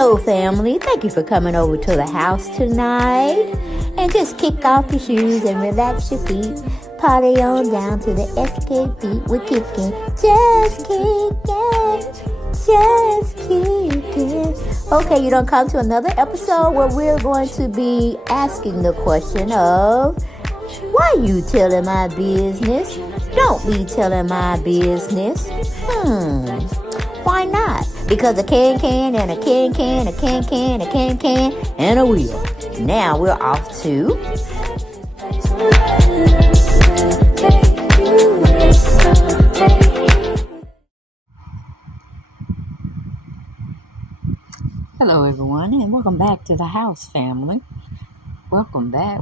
Hello, family. Thank you for coming over to the house tonight. And just kick off your shoes and relax your feet. Party on down to the SK beat. We're kicking. Just kicking. Just kicking. Okay, you don't come to another episode where we're going to be asking the question of, why you telling my business? Don't be telling my business. Why not? Because a can and a can, a can, and a wheel. Now we're off to... Hello, everyone, and welcome back to the house, family. Welcome back.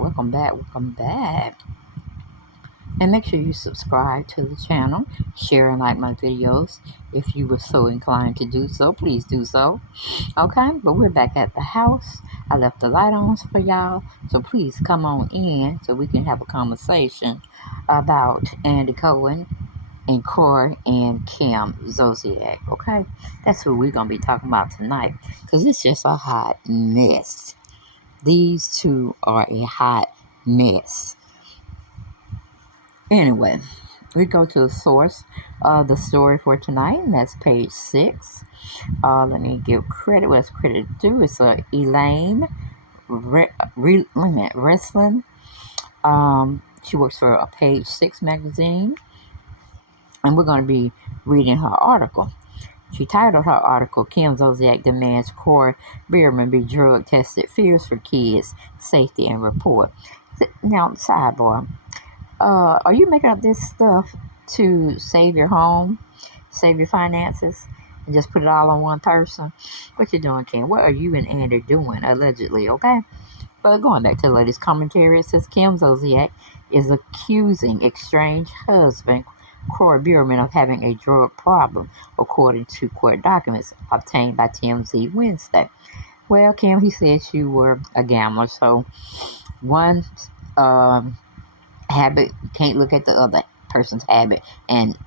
And make sure you subscribe to the channel, share and like my videos. If you were so inclined to do so, please do so. Okay, but we're back at the house. I left the light on for y'all, so please come on in so we can have a conversation about AndyCohen and Kory and KimZolciak. Okay, that's who we're going to be talking about tonight, because it's just a hot mess. These two are a hot mess. Anyway, we go to the source of the story for tonight, and that's page 6. Let me give credit. What's credit due? It's Elaine Wrestling. She works for a page 6 magazine, and we're going to be reading her article. She titled her article, KimZolciak Demands KoryBiermann Be Drug Tested, Fears for Kids, Safety and Report. Now, sidebar. Are you making up this stuff to save your home, save your finances, and just put it all on one person? What you doing, Kim? What are you and Andy doing, allegedly, okay? But going back to the latest commentary, it says KimZolciak is accusing estranged husband KoryBiermann of having a drug problem, according to court documents obtained by TMZ Wednesday. Well, Kim, he said you were a gambler, so one... habit, can't look at the other person's habit and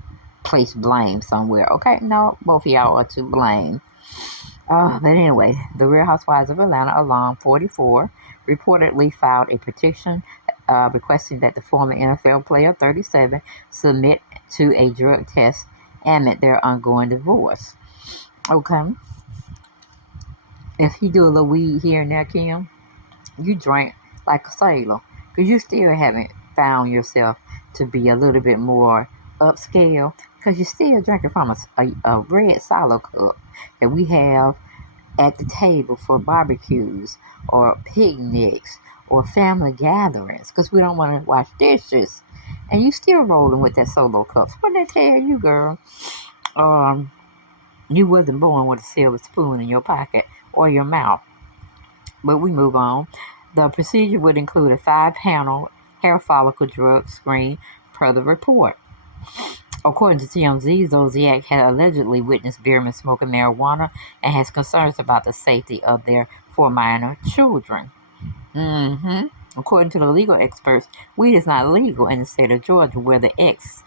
place blame somewhere. Okay, no, both of y'all are to blame. But anyway, the Real Housewives of Atlanta alum 44 reportedly filed a petition requesting that the former NFL player 37 submit to a drug test amid their ongoing divorce. Okay, if he do a little weed here and there, Kim, you drink like a sailor, because you still haven't found yourself to be a little bit more upscale, because you're still drinking from a red solo cup that we have at the table for barbecues or picnics or family gatherings, because we don't want to wash dishes, and you still rolling with that solo cup. So what did they tell you, girl? You wasn't born with a silver spoon in your pocket or your mouth. But we move on. The procedure would include a 5-panel hair follicle drug screen, per the report. According to TMZ, Zolciak had allegedly witnessed Biermann smoking marijuana and has concerns about the safety of their 4 minor children. According to the legal experts, weed is not legal in the state of Georgia, where the ex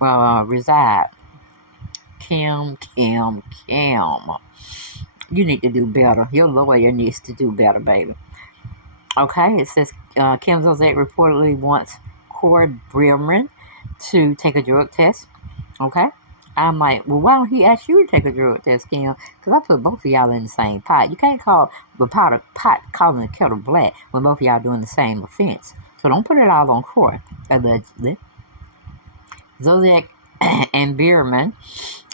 reside. Kim. You need to do better. Your lawyer needs to do better, baby. Okay, it says KimZolciak reportedly wants KoryBiermann to take a drug test. Okay, I'm like, well, why don't he ask you to take a drug test, Kim? Because I put both of y'all in the same pot. You can't call the pot calling the kettle black when both of y'all doing the same offense. So don't put it all on Kory, allegedly. Zolciak and Biermann,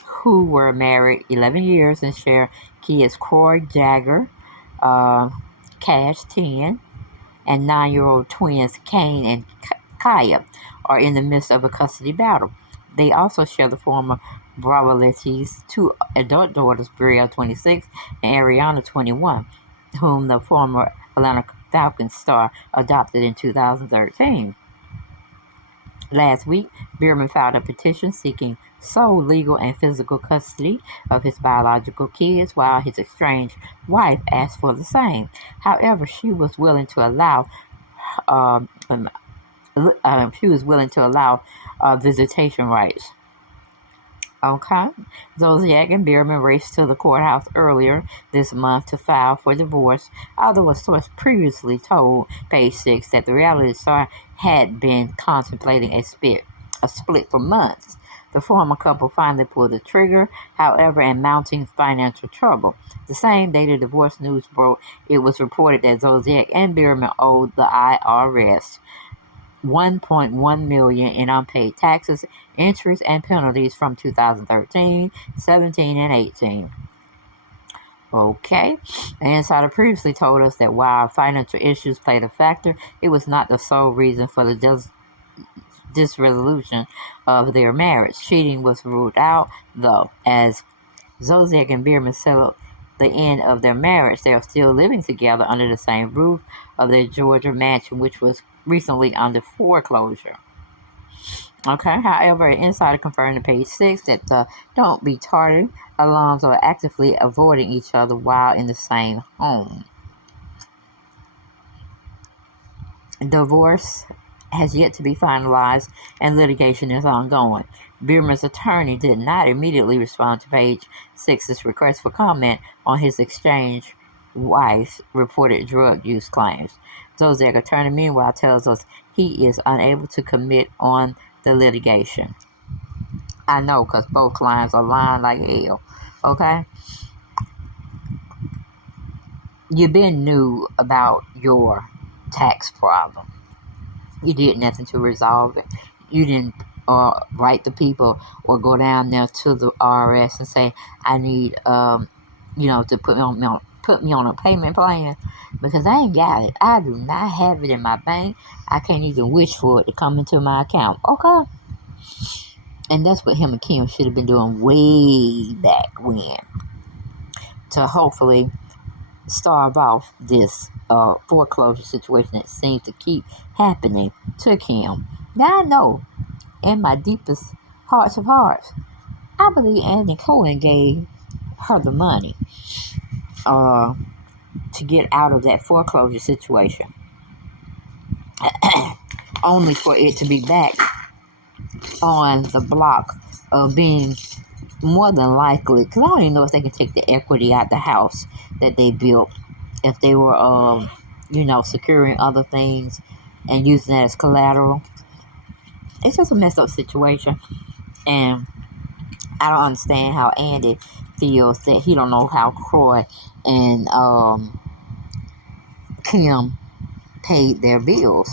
who were married 11 years and share kids Cory Jagger, Cash 10, and 9-year-old twins Kane and Kaya, are in the midst of a custody battle. They also share the former bravotv 2 adult daughters, Brielle 26 and Ariana 21, whom the former Atlanta Falcons star adopted in 2013. Last week, Biermann filed a petition seeking sole legal and physical custody of his biological kids, while his estranged wife asked for the same. However, she was willing to allow visitation rights. Okay. Zolciak and Biermann raced to the courthouse earlier this month to file for divorce, although a source previously told Page Six that the reality star had been contemplating a split for months. The former couple finally pulled the trigger, however, in mounting financial trouble. The same day the divorce news broke, it was reported that Zolciak and Biermann owed the IRS $1.1 million in unpaid taxes, interest, and penalties from 2013, 17, and 18. Okay. An insider previously told us that while financial issues played a factor, it was not the sole reason for the dissolution of their marriage. Cheating was ruled out, though, as Zolciak and Biermann settled the end of their marriage. They are still living together under the same roof of their Georgia mansion, which was recently under foreclosure. Okay, however, an insider confirmed to Page Six that the Don't Be Tardy alums are actively avoiding each other while in the same home. Divorce has yet to be finalized and litigation is ongoing. Biermann's attorney did not immediately respond to Page Six's request for comment on his estranged wife's reported drug use claims. Zolciak's attorney, meanwhile, tells us he is unable to commit on the litigation. I know, because both clients are lying like hell. Okay? You've been new about your tax problem. You did nothing to resolve it. You didn't write the people or go down there to the IRS and say, I need, to put me on a payment plan, because I ain't got it. I do not have it in my bank. I can't even wish for it to come into my account. Okay? And that's what him and Kim should have been doing way back when, to hopefully starve off this foreclosure situation that seems to keep happening to Kim. Now I know, in my deepest hearts of hearts, I believe AndyCohen gave her the money to get out of that foreclosure situation, only for it to be back on the block of being more than likely, because I don't even know if they can take the equity out the house that they built, if they were, securing other things and using that as collateral. It's just a messed up situation, and I don't understand how Andy feels that he don't know how Kroy and Kim paid their bills.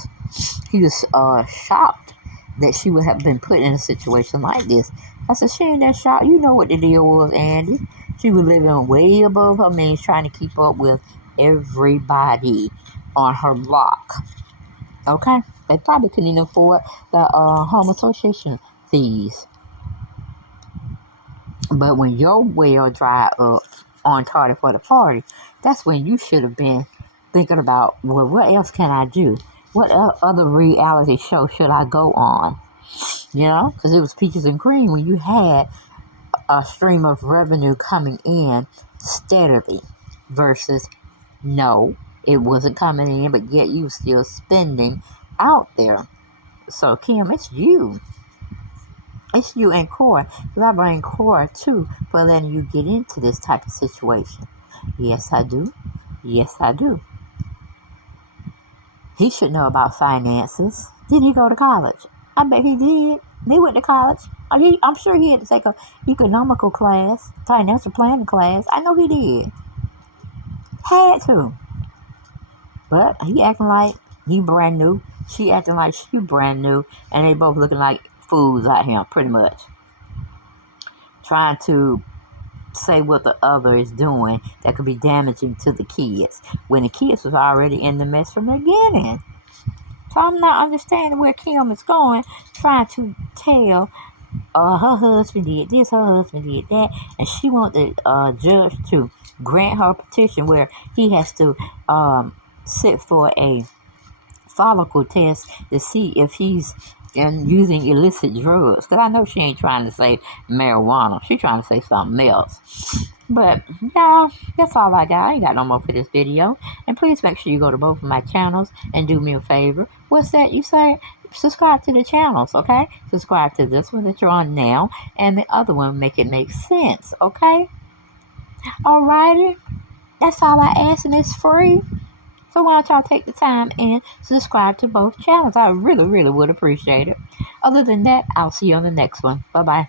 He was shocked that she would have been put in a situation like this. I said, she ain't that shocked. You know what the deal was, Andy. She was living way above her means, trying to keep up with everybody on her block. Okay? They probably couldn't even afford the home association fees. But when your well dried up on tardy for the party, that's when you should have been thinking about, well, what else can I do? What other reality show should I go on? Because it was peaches and cream when you had a stream of revenue coming in steadily, versus no, it wasn't coming in, but yet you were still spending out there. So, Kim, it's you. It's you and Kory. Because I blame Kory, too, for letting you get into this type of situation. Yes, I do. Yes, I do. He should know about finances. Did he go to college? I bet he did. He went to college. I'm sure he had to take a economical class, financial planning class. I know he did. Had to. But he acting like he brand new. She acting like she brand new. And they both looking like fools out here, pretty much. Trying to say what the other is doing that could be damaging to the kids, when the kids was already in the mess from the beginning. So I'm not understanding where Kim is going, trying to tell her husband did this, her husband did that, and she wants the judge to grant her petition where he has to sit for a follicle test to see if he's using illicit drugs. Because I know she ain't trying to say marijuana. She's trying to say something else. But, yeah, that's all I got. I ain't got no more for this video. And please make sure you go to both of my channels and do me a favor. What's that you say? subscribe to the channels, okay? Subscribe to this one that you're on now and the other one, make it make sense, okay? Alrighty, that's all I ask, and it's free. So why don't y'all take the time and subscribe to both channels? I really, really would appreciate it. Other than that, I'll see you on the next one. Bye-bye.